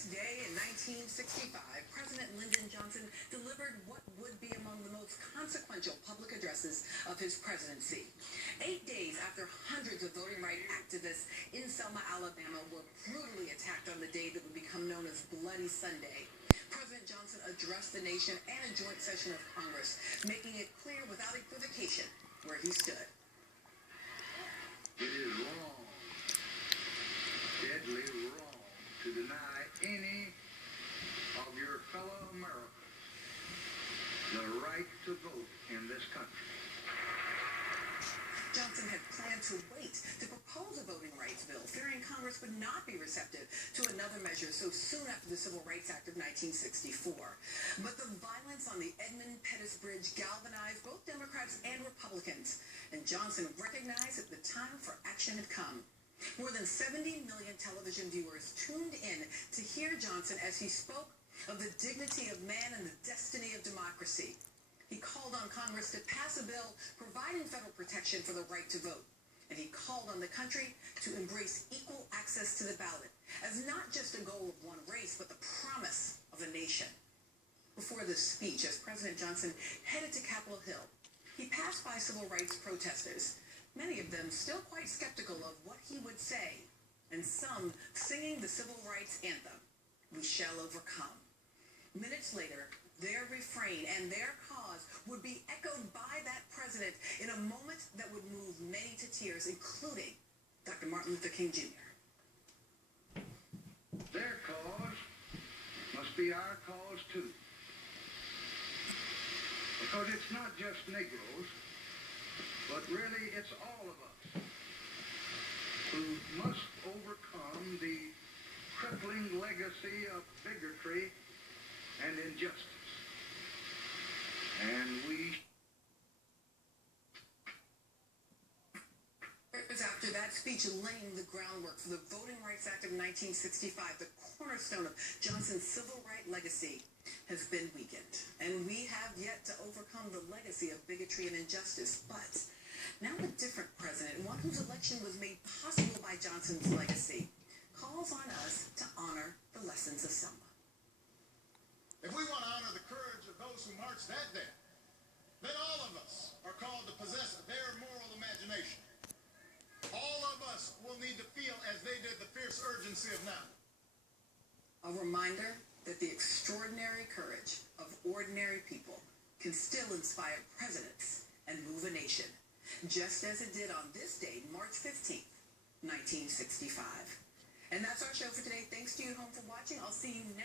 this day in 1965, President Lyndon Johnson delivered what would be among the most consequential public addresses of his presidency. 8 days after hundreds of voting rights activists in Selma, Alabama were brutally attacked on the day that would become known as Bloody Sunday, President Johnson addressed the nation and a joint session of Congress, making it clear without equivocation where he stood. It is wrong, deadly wrong, to deny any of your fellow Americans the right to vote in this country. Johnson had planned to wait to propose a voting rights bill, fearing Congress would not be receptive to another measure so soon after the Civil Rights Act of 1964. But the violence on the Edmund Pettus Bridge galvanized both Democrats and Republicans, and Johnson recognized that the time for action had come. More than 70 million television viewers tuned in to hear Johnson as he spoke of the dignity of man and the destiny of democracy. He called on Congress to pass a bill providing federal protection for the right to vote. And he called on the country to embrace equal access to the ballot as not just a goal of one race, but the promise of a nation. Before this speech, as President Johnson headed to Capitol Hill, he passed by civil rights protesters, many of them still quite skeptical of what he would say, and some singing the civil rights anthem, "We shall overcome." Minutes later, their refrain and their cause would be echoed by that president in a moment that would move many to tears, including Dr. Martin Luther King Jr. Their cause must be our cause too. Because it's not just Negroes, but really it's all of us who must overcome the crippling legacy of bigotry and injustice. And we... It was after that speech laying the groundwork for the Voting Rights Act of 1965, the cornerstone of Johnson's civil rights legacy, has been weakened. And we have yet to overcome the legacy of bigotry and injustice. But now a different president, one whose election was made possible by Johnson's legacy, calls on us to honor the lessons of Selma. If we want to honor the courage of those who marched that day, then all of us are called to possess their moral imagination. All of us will need to feel as they did the fierce urgency of now. A reminder that the extraordinary courage of ordinary people can still inspire presidents and move a nation, just as it did on this day, March 15th, 1965. And that's our show for today. Thanks to you at home for watching. I'll see you next